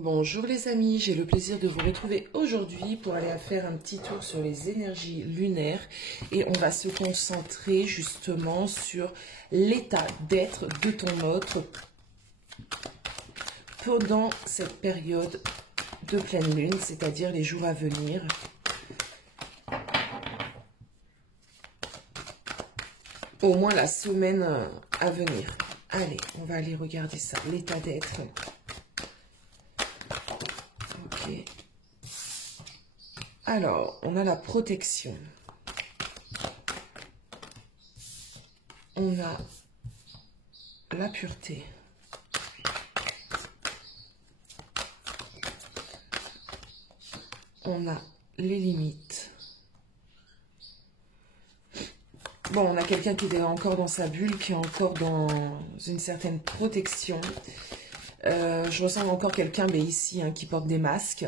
Bonjour les amis, j'ai le plaisir de vous retrouver aujourd'hui pour aller faire un petit tour sur les énergies lunaires et on va se concentrer justement sur l'état d'être de ton autre pendant cette période de pleine lune, c'est-à-dire les jours à venir. Au moins la semaine à venir. Allez, on va aller regarder ça, l'état d'être. Ok. Alors, on a la protection. On a la pureté. On a les limites. Bon, on a quelqu'un qui est encore dans sa bulle, qui est encore dans une certaine protection. Je ressens encore quelqu'un, mais ici, qui porte des masques.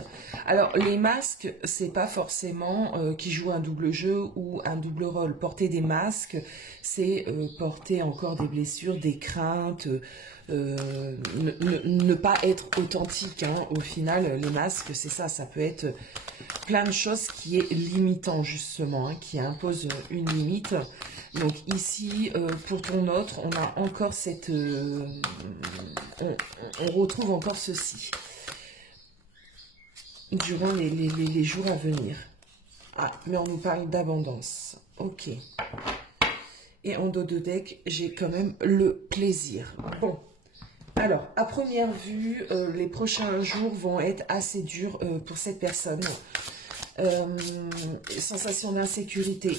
Alors, les masques, c'est pas forcément qui joue un double jeu ou un double rôle. Porter des masques, c'est porter encore des blessures, des craintes, ne pas être authentique. Au final, les masques, c'est ça. Ça peut être plein de choses qui est limitant, justement, qui impose une limite. Donc ici, pour ton autre, on a encore cette... on retrouve encore ceci durant les jours à venir. Ah, mais on nous parle d'abondance. Ok. Et en dos de deck, j'ai quand même le plaisir. Bon. Alors, à première vue, les prochains jours vont être assez durs pour cette personne. Sensation d'insécurité.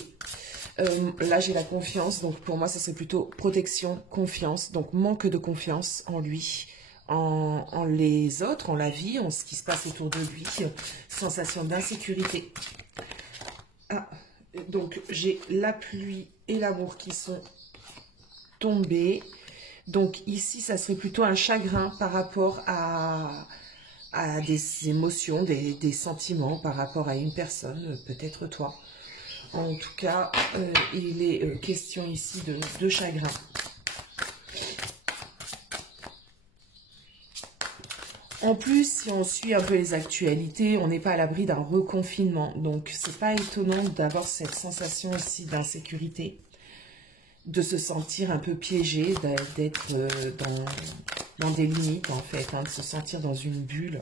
Là, j'ai la confiance, donc pour moi, ça c'est plutôt protection, confiance, donc manque de confiance en lui, en les autres, en la vie, en ce qui se passe autour de lui, sensation d'insécurité. Ah, donc j'ai la pluie et l'amour qui sont tombés, donc ici, ça serait plutôt un chagrin par rapport à des émotions, des sentiments par rapport à une personne, peut-être toi. En tout cas, il est question ici de chagrin. En plus, si on suit un peu les actualités, on n'est pas à l'abri d'un reconfinement. Donc, c'est pas étonnant d'avoir cette sensation ici d'insécurité, de se sentir un peu piégé, d'être dans des limites, en fait, de se sentir dans une bulle.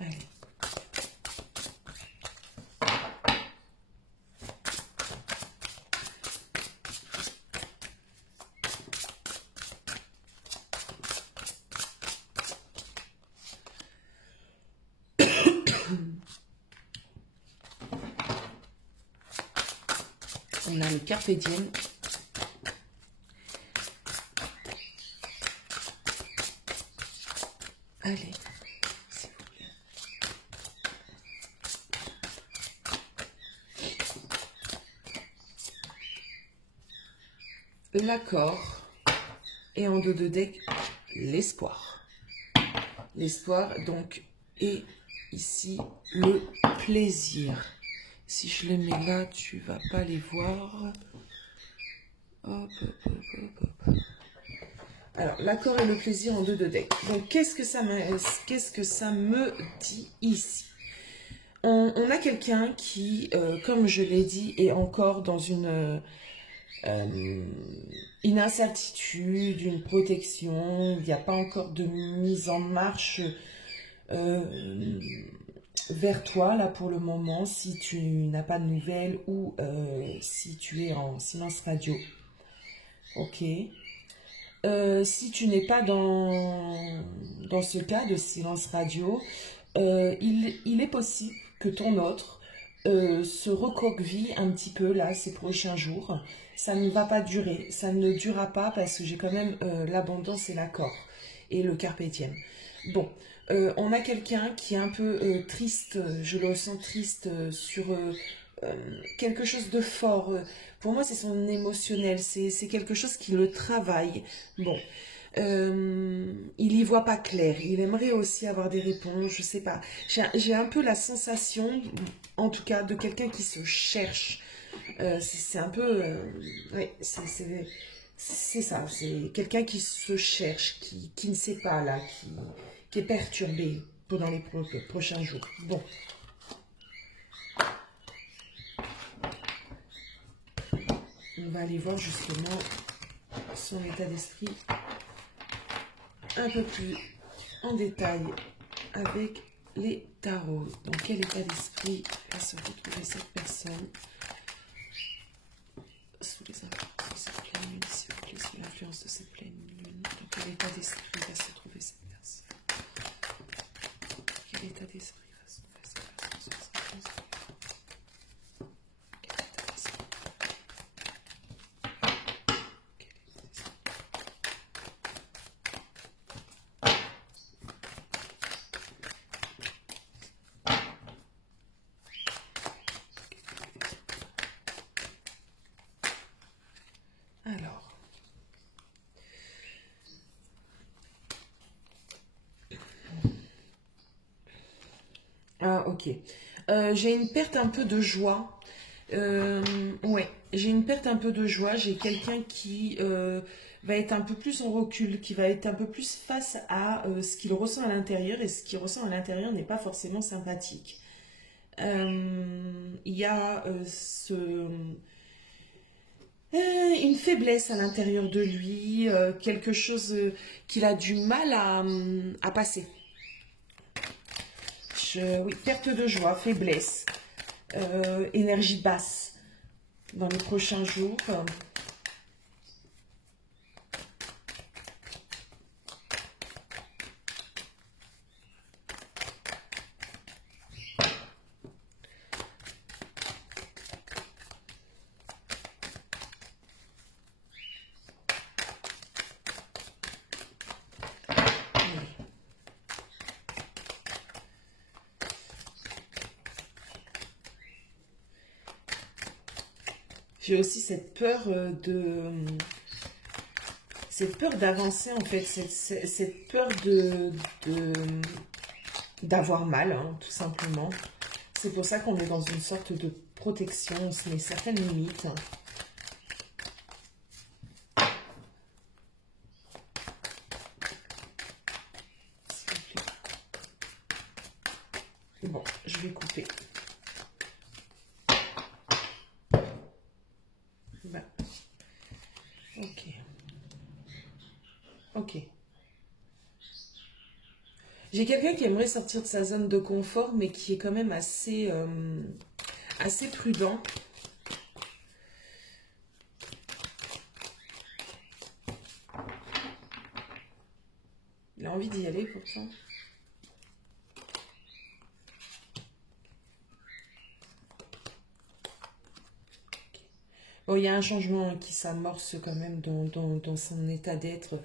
Allez. On a le carpe diem. Allez, s'il vous plaît. L'accord. Et en dos de deck, l'espoir. L'espoir, donc, et ici, le plaisir. Si je les mets là, tu vas pas les voir. Hop, hop, hop, hop, hop. Alors, l'accord et le plaisir en dos de deck. Donc, qu'est-ce que ça me dit ici? On a quelqu'un qui, comme je l'ai dit, est encore dans une incertitude, une protection. Il n'y a pas encore de mise en marche vers toi, là, pour le moment, si tu n'as pas de nouvelles ou si tu es en silence radio. Ok. Si tu n'es pas dans ce cas de silence radio, il est possible que ton autre se recroqueville un petit peu, là, ces prochains jours. Ça ne va pas durer. Ça ne durera pas parce que j'ai quand même l'abondance et l'accord. Et le carpe diem. Bon. On a quelqu'un qui est un peu triste, je le ressens triste sur quelque chose de fort. Pour moi, c'est son émotionnel, c'est quelque chose qui le travaille. Bon, il y voit pas clair, il aimerait aussi avoir des réponses, je sais pas. J'ai un peu la sensation, en tout cas, de quelqu'un qui se cherche. C'est un peu... ouais, C'est ça, c'est quelqu'un qui se cherche, qui ne sait pas là, qui est perturbé pendant les prochains jours. Bon. On va aller voir justement son état d'esprit un peu plus en détail avec les tarots. Dans quel état d'esprit va se retrouver cette personne sous les influences de cette pleine lune, s'il vous plaît, sous l'influence de cette pleine lune. Dans quel état d'esprit va se trouver cette personne? Quel état d'esprit va se trouver cette personne sous les influences de... Quel état d'esprit? Alors, ah ok, j'ai une perte un peu de joie, ouais, j'ai une perte un peu de joie, j'ai quelqu'un qui va être un peu plus en recul, qui va être un peu plus face à ce qu'il ressent à l'intérieur, et ce qu'il ressent à l'intérieur n'est pas forcément sympathique. Il y a une faiblesse à l'intérieur de lui, quelque chose qu'il a du mal à passer. Oui, perte de joie, faiblesse, énergie basse dans les prochains jours. J'ai aussi cette peur cette peur d'avancer en fait, cette peur d'avoir mal, hein, tout simplement. C'est pour ça qu'on est dans une sorte de protection, on se met certaines limites. Bon, je vais couper. Ben, ok. Ok. J'ai quelqu'un qui aimerait sortir de sa zone de confort, mais qui est quand même assez, assez prudent. Il a envie d'y aller pourtant. Bon, il y a un changement qui s'amorce quand même dans son état d'être.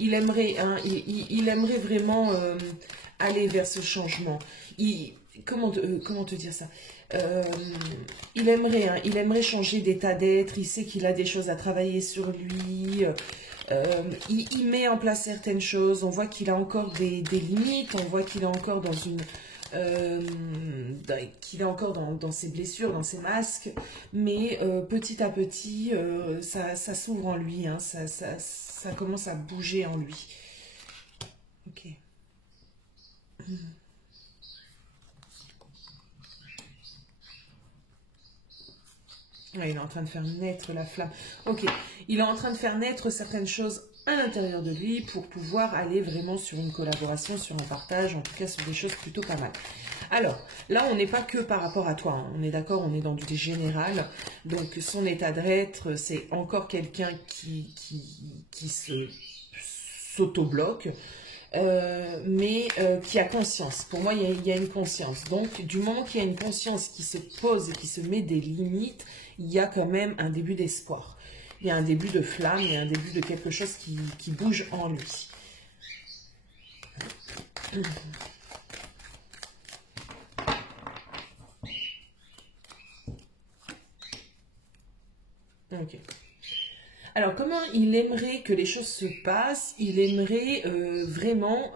Il aimerait, hein, il aimerait vraiment aller vers ce changement. Comment te dire ça? Il aimerait, hein, il aimerait changer d'état d'être. Il sait qu'il a des choses à travailler sur lui. Il met en place certaines choses. On voit qu'il a encore des limites. On voit qu'il est encore dans une... qu'il est encore dans ses blessures, dans ses masques, mais petit à petit, ça s'ouvre en lui, hein, ça commence à bouger en lui. Ok. Ouais, il est en train de faire naître la flamme. Ok, il est en train de faire naître certaines choses à l'intérieur de lui pour pouvoir aller vraiment sur une collaboration, sur un partage, en tout cas sur des choses plutôt pas mal. Alors, là, on n'est pas que par rapport à toi, hein. On est d'accord, on est dans du général. Donc, son état d'être, c'est encore quelqu'un qui s'auto-bloque, mais qui a conscience. Pour moi, il y a une conscience. Donc, du moment qu'il y a une conscience qui se pose et qui se met des limites, il y a quand même un début d'espoir. Il y a un début de flamme, il y a un début de quelque chose qui bouge en lui. Ok. Alors, comment il aimerait que les choses se passent? Il aimerait vraiment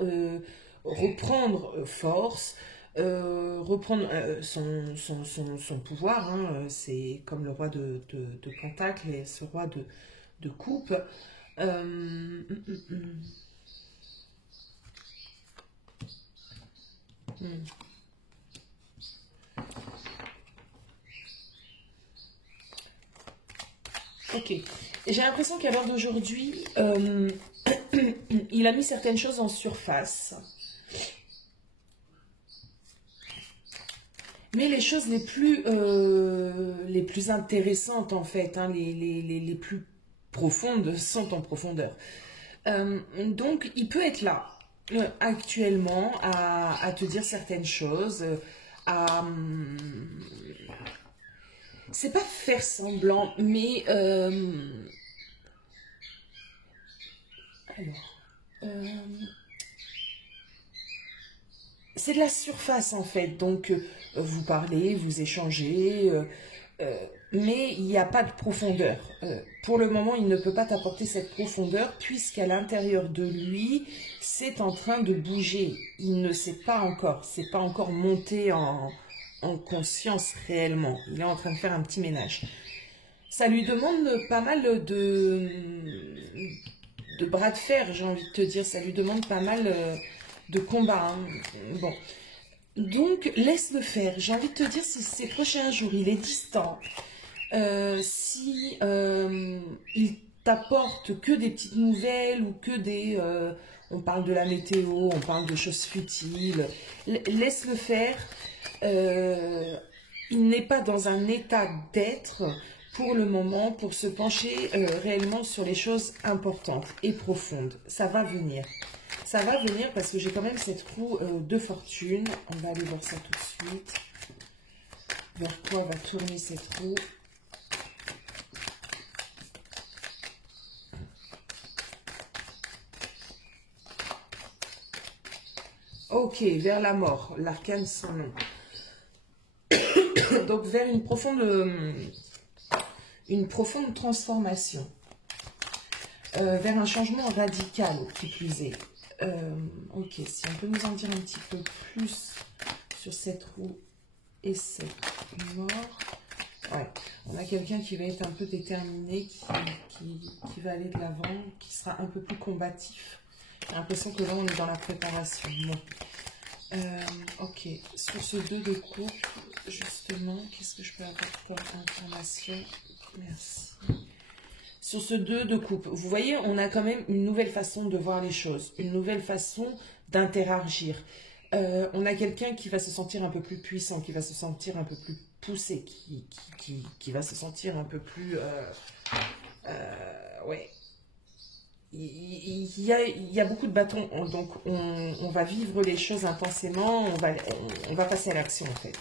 reprendre force, reprendre son pouvoir. Hein, c'est comme le roi de Pentacle et ce roi de coupe. Euh, hum, hum, hum. Hmm. Ok. J'ai l'impression qu'à l'heure d'aujourd'hui, il a mis certaines choses en surface. Mais les choses les plus intéressantes, en fait, hein, les plus profondes, sont en profondeur. Donc, il peut être là, actuellement, à te dire certaines choses, à... c'est pas faire semblant, mais... alors... c'est de la surface, en fait. Donc, vous parlez, vous échangez... mais il n'y a pas de profondeur. Pour le moment, il ne peut pas t'apporter cette profondeur puisqu'à l'intérieur de lui, c'est en train de bouger. Il ne sait pas encore, c'est pas encore monté en conscience réellement. Il est en train de faire un petit ménage. Ça lui demande pas mal de bras de fer, j'ai envie de te dire. Ça lui demande pas mal de combat, hein. Bon. Donc, laisse-le faire. J'ai envie de te dire, si ces prochains jours, il est distant, si il t'apporte que des petites nouvelles ou que des... on parle de la météo, on parle de choses futiles, laisse-le faire. Il n'est pas dans un état d'être pour le moment pour se pencher réellement sur les choses importantes et profondes. Ça va venir. Ça va venir parce que j'ai quand même cette roue de fortune. On va aller voir ça tout de suite. Vers quoi va tourner cette roue? Ok, vers la mort, l'arcane sans nom. Donc vers une profonde transformation, vers un changement radical qui plus est. Ok, si on peut nous en dire un petit peu plus sur cette roue et cette mort. Ouais, on a quelqu'un qui va être un peu déterminé, qui va aller de l'avant, qui sera un peu plus combatif. J'ai l'impression que là, on est dans la préparation. Bon. Ok, sur ce 2 de coupe, justement, qu'est-ce que je peux avoir comme information? Merci. Sur ce 2 de coupe, vous voyez, on a quand même une nouvelle façon de voir les choses, une nouvelle façon d'interagir. On a quelqu'un qui va se sentir un peu plus puissant, qui va se sentir un peu plus poussé, qui va se sentir un peu plus... ouais. Il y a beaucoup de bâtons, donc on va vivre les choses intensément, on va passer à l'action en fait.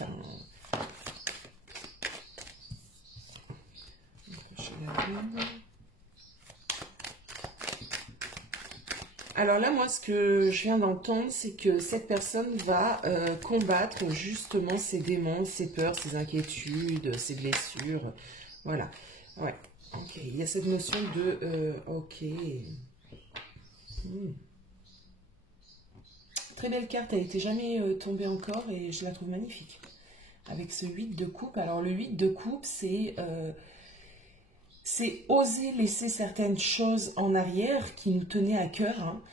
Alors là, moi, ce que je viens d'entendre, c'est que cette personne va combattre justement ses démons, ses peurs, ses inquiétudes, ses blessures. Voilà. Ouais. Ok. Il y a cette notion de... ok. Hmm. Très belle carte, elle n'était jamais tombée encore et je la trouve magnifique. Avec ce 8 de coupe. Alors le 8 de coupe, c'est oser laisser certaines choses en arrière qui nous tenaient à cœur, hein,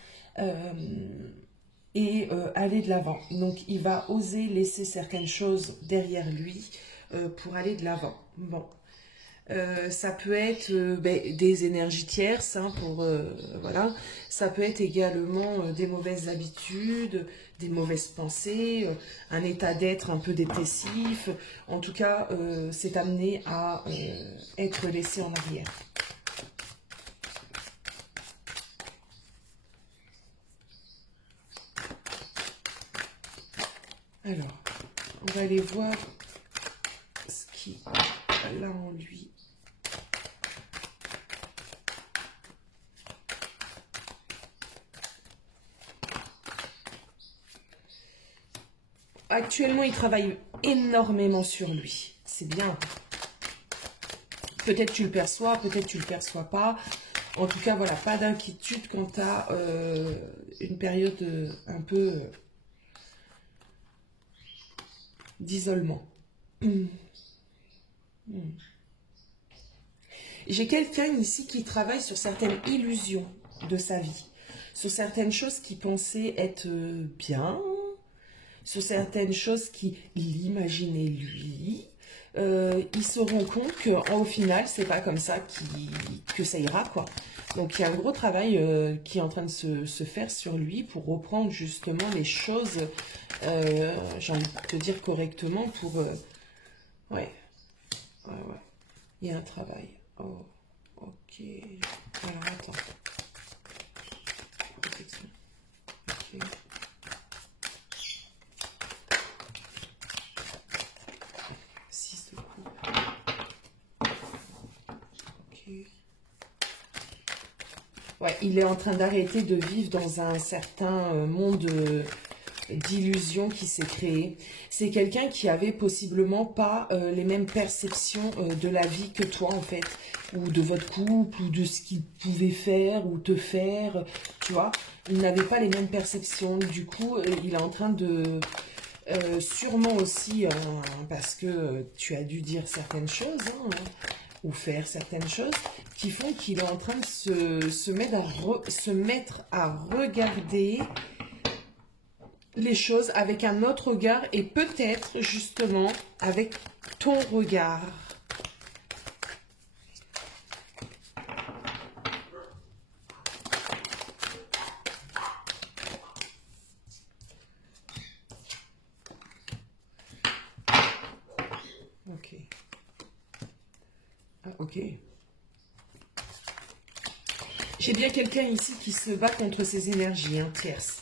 et aller de l'avant. Donc il va oser laisser certaines choses derrière lui pour aller de l'avant. Bon. Ça peut être des énergies tierces, hein, voilà. Ça peut être également des mauvaises habitudes, des mauvaises pensées, un état d'être un peu dépressif. En tout cas, c'est amené à être laissé en arrière. Alors, on va aller voir ce qu'il a en lui. Actuellement, il travaille énormément sur lui. C'est bien. Peut-être tu le perçois, peut-être tu le perçois pas. En tout cas, voilà, pas d'inquiétude quant à une période un peu d'isolement. J'ai quelqu'un ici qui travaille sur certaines illusions de sa vie, sur certaines choses qu'il pensait être bien, sur certaines choses qu'il imaginait lui. Il se rend compte qu'au final, c'est pas comme ça que ça ira, quoi. Donc, il y a un gros travail qui est en train de se faire sur lui pour reprendre justement les choses, j'ai envie de te dire correctement, pour... ouais. Il y a un travail. Oh, ok. Alors, attends. Protection. Ok. Six de coupe. Ok. Ouais, il est en train d'arrêter de vivre dans un certain monde d'illusions qui s'est créé. C'est quelqu'un qui avait possiblement pas les mêmes perceptions de la vie que toi, en fait, ou de votre couple, ou de ce qu'il pouvait faire ou te faire, tu vois. Il n'avait pas les mêmes perceptions. Du coup, il est en train de... sûrement aussi, parce que tu as dû dire certaines choses, hein, ou faire certaines choses, qui font qu'il est en train de se mettre à regarder les choses avec un autre regard et peut-être justement avec ton regard. Ok. Ah, ok. J'ai bien quelqu'un ici qui se bat contre ses énergies, hein, tierces.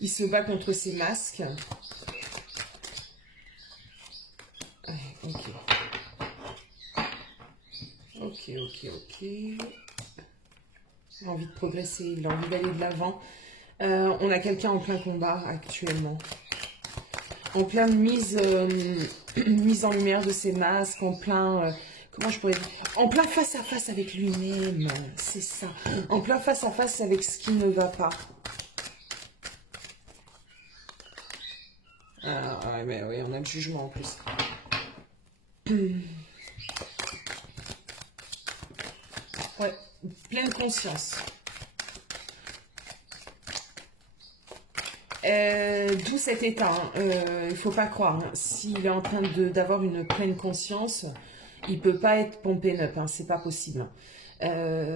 Il se bat contre ses masques. Ok. Ok. Il a envie de progresser, il a envie d'aller de l'avant. On a quelqu'un en plein combat actuellement. En pleine mise en lumière de ses masques, en plein... comment je pourrais dire? En plein face à face avec lui-même, c'est ça. En plein face à face avec ce qui ne va pas. Ah, mais oui, on a le jugement en plus. Ouais, pleine conscience. D'où cet état, hein. Il ne faut pas croire. Hein. S'il est en train d'avoir une pleine conscience, il ne peut pas être pompé up, hein, c'est pas possible.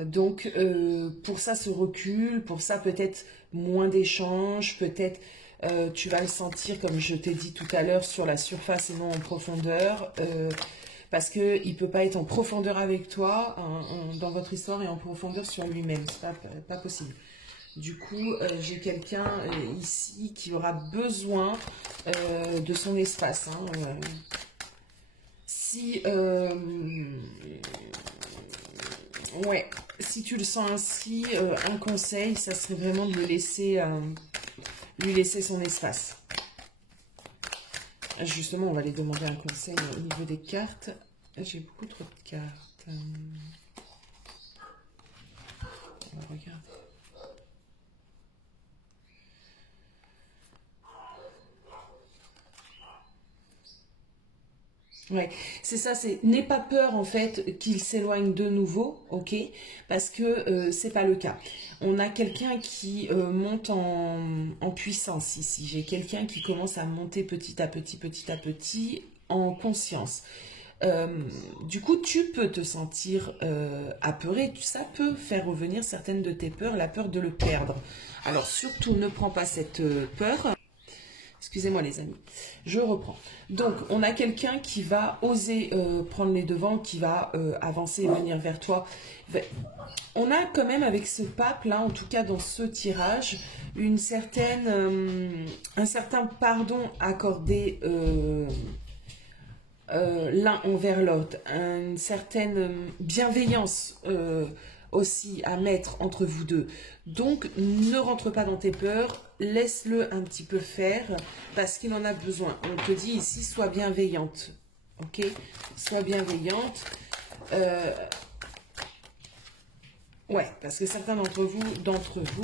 Donc, pour ça, ce recul, pour ça, peut-être moins d'échanges, peut-être tu vas le sentir, comme je t'ai dit tout à l'heure, sur la surface et non en profondeur, parce qu'il ne peut pas être en profondeur avec toi dans votre histoire et en profondeur sur lui-même. C'est pas possible. Du coup, j'ai quelqu'un ici qui aura besoin de son espace. Hein, ouais, si tu le sens ainsi, un conseil, ça serait vraiment de lui laisser son espace. Justement, on va aller demander un conseil au niveau des cartes. J'ai beaucoup trop de cartes. On va regarder. Ouais, c'est ça, n'aie pas peur en fait qu'il s'éloigne de nouveau, ok, parce que c'est pas le cas. On a quelqu'un qui monte en puissance ici. J'ai quelqu'un qui commence à monter petit à petit en conscience. Du coup, tu peux te sentir apeuré. Ça peut faire revenir certaines de tes peurs, la peur de le perdre. Alors surtout, ne prends pas cette peur. Excusez-moi les amis, je reprends. Donc, on a quelqu'un qui va oser prendre les devants, qui va avancer et venir vers toi. On a quand même avec ce pape là, en tout cas dans ce tirage, un certain pardon accordé l'un envers l'autre, une certaine bienveillance aussi à mettre entre vous deux. Donc, ne rentre pas dans tes peurs, laisse-le un petit peu faire parce qu'il en a besoin. On te dit ici, sois bienveillante, ok? Sois bienveillante. Ouais, parce que certains d'entre vous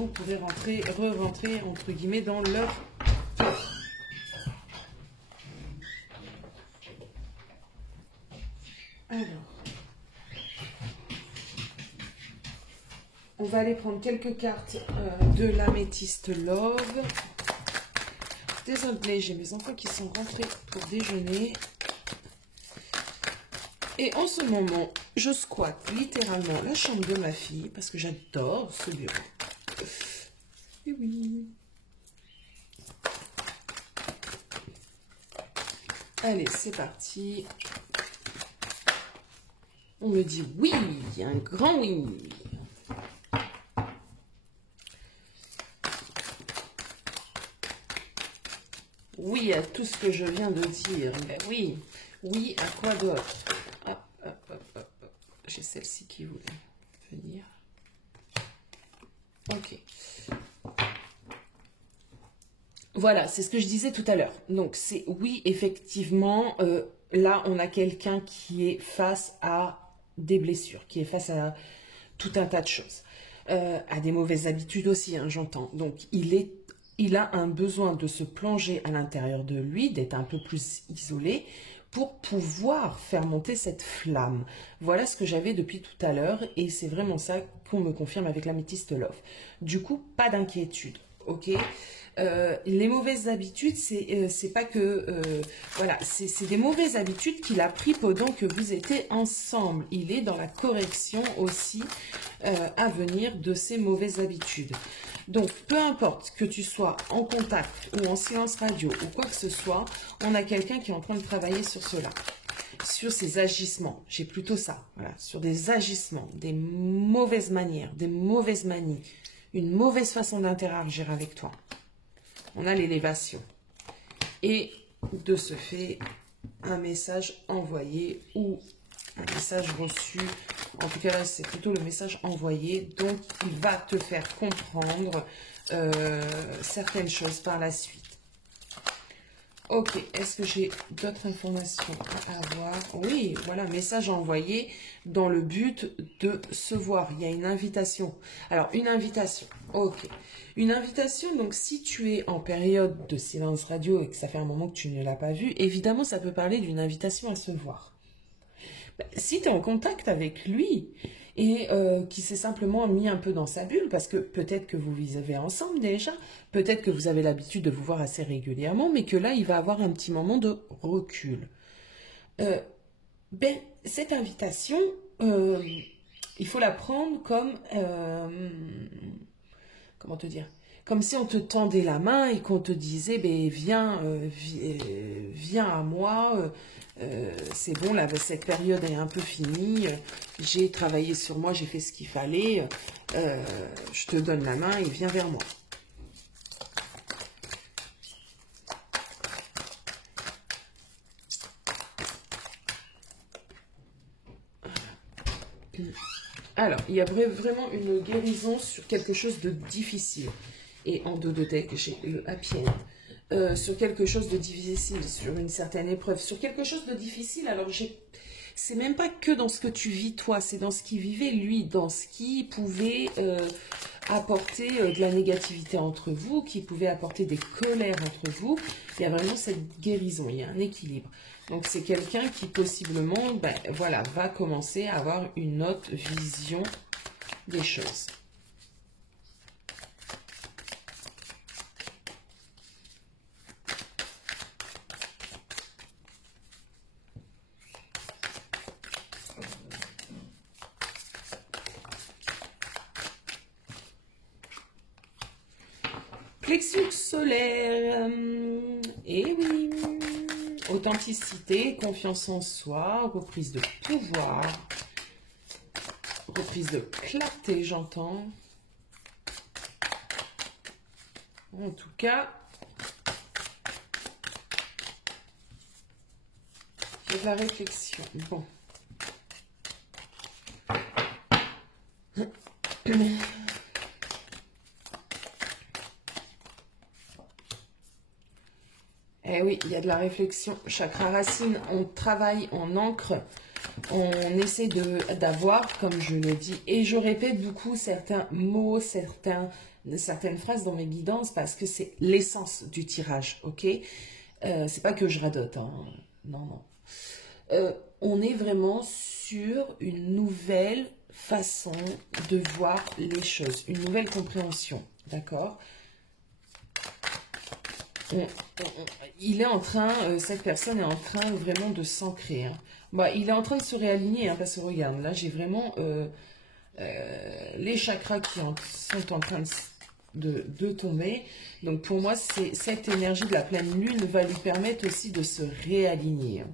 pourraient re-rentrer, entre guillemets, dans leur... Alors... On va aller prendre quelques cartes de l'améthyste Love. Désolée, j'ai mes enfants qui sont rentrés pour déjeuner. Et en ce moment, je squatte littéralement la chambre de ma fille parce que j'adore ce bureau. Et oui. Allez, c'est parti. On me dit oui, un grand oui. Oui à tout ce que je viens de dire. Mais oui, oui à quoi d'autre? Hop, hop, hop, hop, hop. J'ai celle-ci qui voulait venir. Ok. Voilà, c'est ce que je disais tout à l'heure. Donc, c'est oui, effectivement, là, on a quelqu'un qui est face à des blessures, qui est face à tout un tas de choses. À des mauvaises habitudes aussi, hein, j'entends. Donc, il a un besoin de se plonger à l'intérieur de lui, d'être un peu plus isolé, pour pouvoir faire monter cette flamme. Voilà ce que j'avais depuis tout à l'heure, et c'est vraiment ça qu'on me confirme avec l'améthyste Love. Du coup, pas d'inquiétude, ok? Les mauvaises habitudes, c'est pas que... voilà, c'est des mauvaises habitudes qu'il a pris pendant que vous étiez ensemble. Il est dans la correction aussi à venir de ces mauvaises habitudes. Donc, peu importe que tu sois en contact ou en silence radio ou quoi que ce soit, on a quelqu'un qui est en train de travailler sur cela. Sur ses agissements, j'ai plutôt ça, voilà, sur des agissements, des mauvaises manières, des mauvaises manies, une mauvaise façon d'interagir avec toi. On a l'élévation. Et de ce fait, un message envoyé ou un message reçu. En tout cas, là, c'est plutôt le message envoyé. Donc, il va te faire comprendre certaines choses par la suite. Ok, est-ce que j'ai d'autres informations à avoir? Oui, voilà, message envoyé dans le but de se voir. Il y a une invitation. Alors, une invitation, ok. Une invitation, donc si tu es en période de silence radio et que ça fait un moment que tu ne l'as pas vu, évidemment, ça peut parler d'une invitation à se voir. Si tu es en contact avec lui et qui s'est simplement mis un peu dans sa bulle, parce que peut-être que vous vivez ensemble déjà, peut-être que vous avez l'habitude de vous voir assez régulièrement, mais que là, il va avoir un petit moment de recul. Cette invitation, il faut la prendre comme... comment te dire? Comme si on te tendait la main et qu'on te disait, viens, viens à moi, c'est bon, là, cette période est un peu finie, j'ai travaillé sur moi, j'ai fait ce qu'il fallait, je te donne la main et viens vers moi. Alors, il y a vraiment une guérison sur quelque chose de difficile. Et en dos de deck, j'ai le happy end. Sur quelque chose de difficile, sur une certaine épreuve, sur quelque chose de difficile. Alors, c'est même pas que dans ce que tu vis toi, c'est dans ce qu'il vivait lui, dans ce qui pouvait apporter de la négativité entre vous, qui pouvait apporter des colères entre vous. Il y a vraiment cette guérison, il y a un équilibre. Donc, c'est quelqu'un qui possiblement, voilà, va commencer à avoir une autre vision des choses. Plexus solaire, et oui, authenticité, confiance en soi, reprise de pouvoir, reprise de clarté, j'entends. En tout cas, il y a de la réflexion. Bon. Eh oui, il y a de la réflexion. Chakra racine, on travaille, on ancre, on essaie d'avoir, comme je le dis, et je répète beaucoup certains mots, certaines phrases dans mes guidances parce que c'est l'essence du tirage, ok? C'est pas que je radote, hein. Non, non. On est vraiment sur une nouvelle façon de voir les choses, une nouvelle compréhension, d'accord? Il est en train, cette personne est en train vraiment de s'ancrer. Hein. Bah, il est en train de se réaligner, hein, parce que regarde, là j'ai vraiment les chakras qui sont en train de tomber. Donc pour moi, cette énergie de la pleine lune va lui permettre aussi de se réaligner. Hein.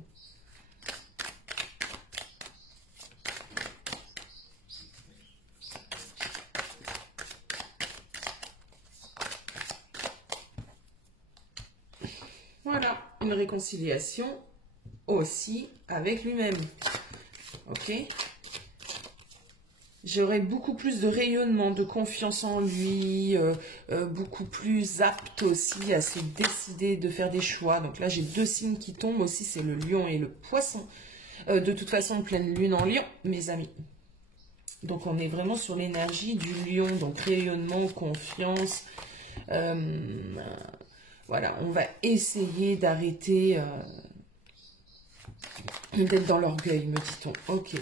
Voilà, une réconciliation aussi avec lui-même. Ok? J'aurai beaucoup plus de rayonnement, de confiance en lui, beaucoup plus apte aussi à se décider de faire des choix. Donc là, j'ai 2 signes qui tombent aussi, c'est le lion et le poisson. De toute façon, pleine lune en lion, mes amis. Donc on est vraiment sur l'énergie du lion, donc rayonnement, confiance. Voilà, on va essayer d'arrêter d'être dans l'orgueil, me dit-on. Ok.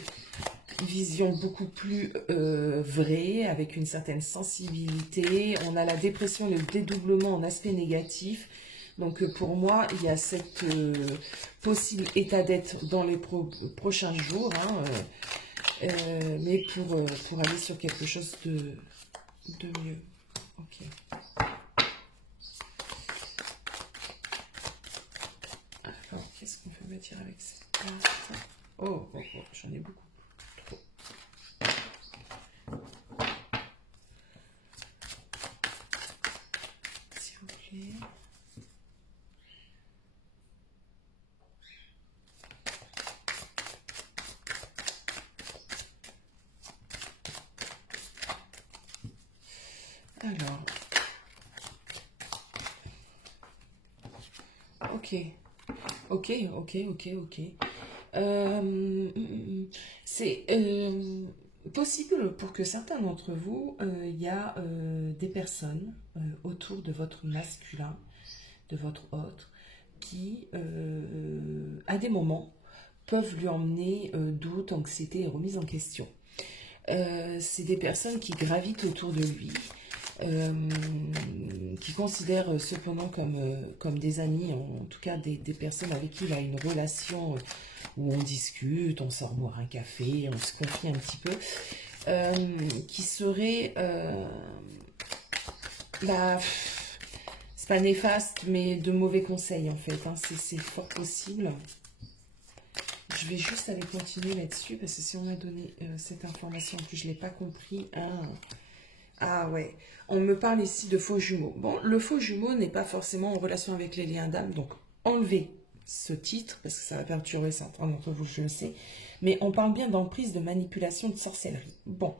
Vision beaucoup plus vraie, avec une certaine sensibilité. On a la dépression, le dédoublement en aspect négatif. Donc pour moi, il y a cette possible état d'être dans les prochains jours. Hein, mais pour aller sur quelque chose de mieux. Ok. Alors, qu'est-ce qu'on peut me dire avec cette carte? Oh, j'en ai beaucoup. Trop. S'il vous plaît. Alors, ok. C'est possible pour que certains d'entre vous, il y a des personnes autour de votre masculin, de votre autre, qui, à des moments, peuvent lui emmener doute, anxiété et remise en question. C'est des personnes qui gravitent autour de lui, qui considèrent cependant comme des amis, en tout cas des personnes avec qui il a une relation où on discute, on sort boire un café, on se confie un petit peu, qui seraient, c'est pas néfaste, mais de mauvais conseils en fait, hein, c'est fort possible. Je vais juste aller continuer là-dessus, parce que si on m'a donné cette information, en plus je ne l'ai pas compris. Ah ouais, on me parle ici de faux jumeaux. Bon, le faux jumeau n'est pas forcément en relation avec les liens d'âme, donc enlevez ce titre, parce que ça va perturber certains d'entre vous, je le sais. Mais on parle bien d'emprise, de manipulation, de sorcellerie. Bon,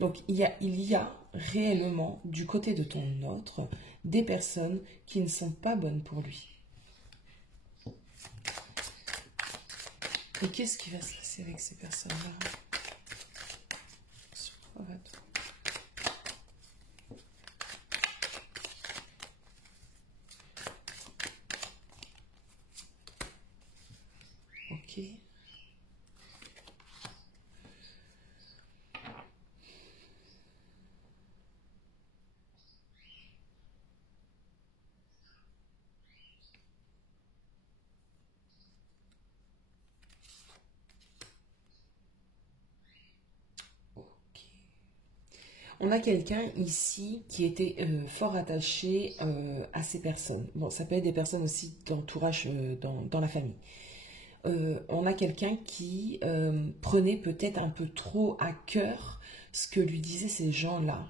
donc il y a réellement, du côté de ton autre, des personnes qui ne sont pas bonnes pour lui. Et qu'est-ce qui va se passer avec ces personnes-là? Sur quoi va-t-on? Ok. On a quelqu'un ici qui était fort attaché à ces personnes. Bon, ça peut être des personnes aussi d'entourage dans la famille. On a quelqu'un qui prenait peut-être un peu trop à cœur ce que lui disaient ces gens-là.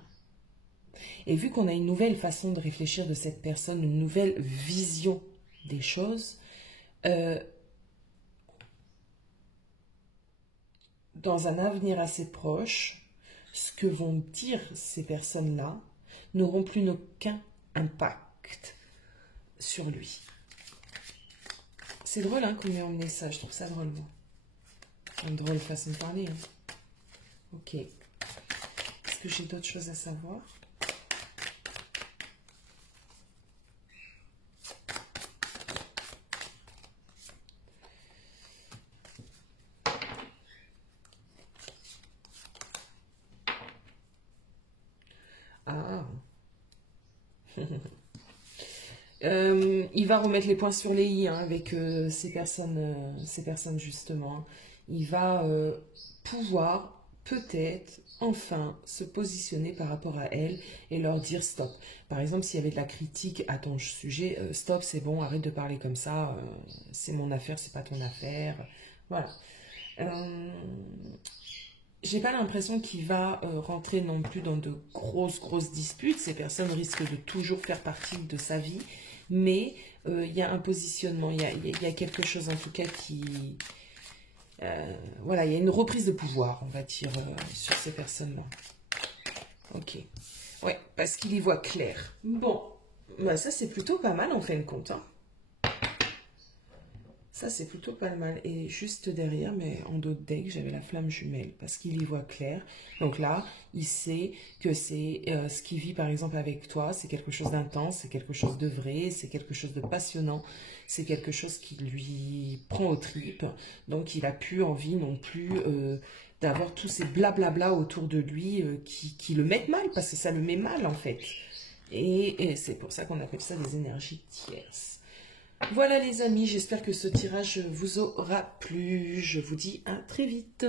Et vu qu'on a une nouvelle façon de réfléchir de cette personne, une nouvelle vision des choses, dans un avenir assez proche, ce que vont dire ces personnes-là n'auront plus aucun impact sur lui. C'est drôle hein, qu'on m'ait emmené ça, je trouve ça drôle, moi. Une drôle façon de parler. Hein. Ok. Est-ce que j'ai d'autres choses à savoir? Ah. Il va remettre les points sur les i hein, avec ces personnes justement. Hein. Il va pouvoir peut-être enfin se positionner par rapport à elle et leur dire stop. Par exemple, s'il y avait de la critique à ton sujet, stop, c'est bon, arrête de parler comme ça, c'est mon affaire, c'est pas ton affaire. Voilà. J'ai pas l'impression qu'il va rentrer non plus dans de grosses disputes. Ces personnes risquent de toujours faire partie de sa vie, mais il y a un positionnement, il y a quelque chose en tout cas qui... voilà, il y a une reprise de pouvoir, on va dire, sur ces personnes-là. Ok. Ouais, parce qu'il y voit clair. Bon, bah ça c'est plutôt pas mal en fin de compte. Hein. Ça, c'est plutôt pas mal. Et juste derrière, mais en dos de deck, j'avais la flamme jumelle parce qu'il y voit clair. Donc là, il sait que c'est ce qu'il vit par exemple avec toi. C'est quelque chose d'intense, c'est quelque chose de vrai, c'est quelque chose de passionnant. C'est quelque chose qui lui prend aux tripes. Donc, il a plus envie non plus d'avoir tous ces blablabla autour de lui qui le mettent mal parce que ça le met mal en fait. Et c'est pour ça qu'on appelle ça des énergies tierces. Voilà les amis, j'espère que ce tirage vous aura plu. Je vous dis à très vite.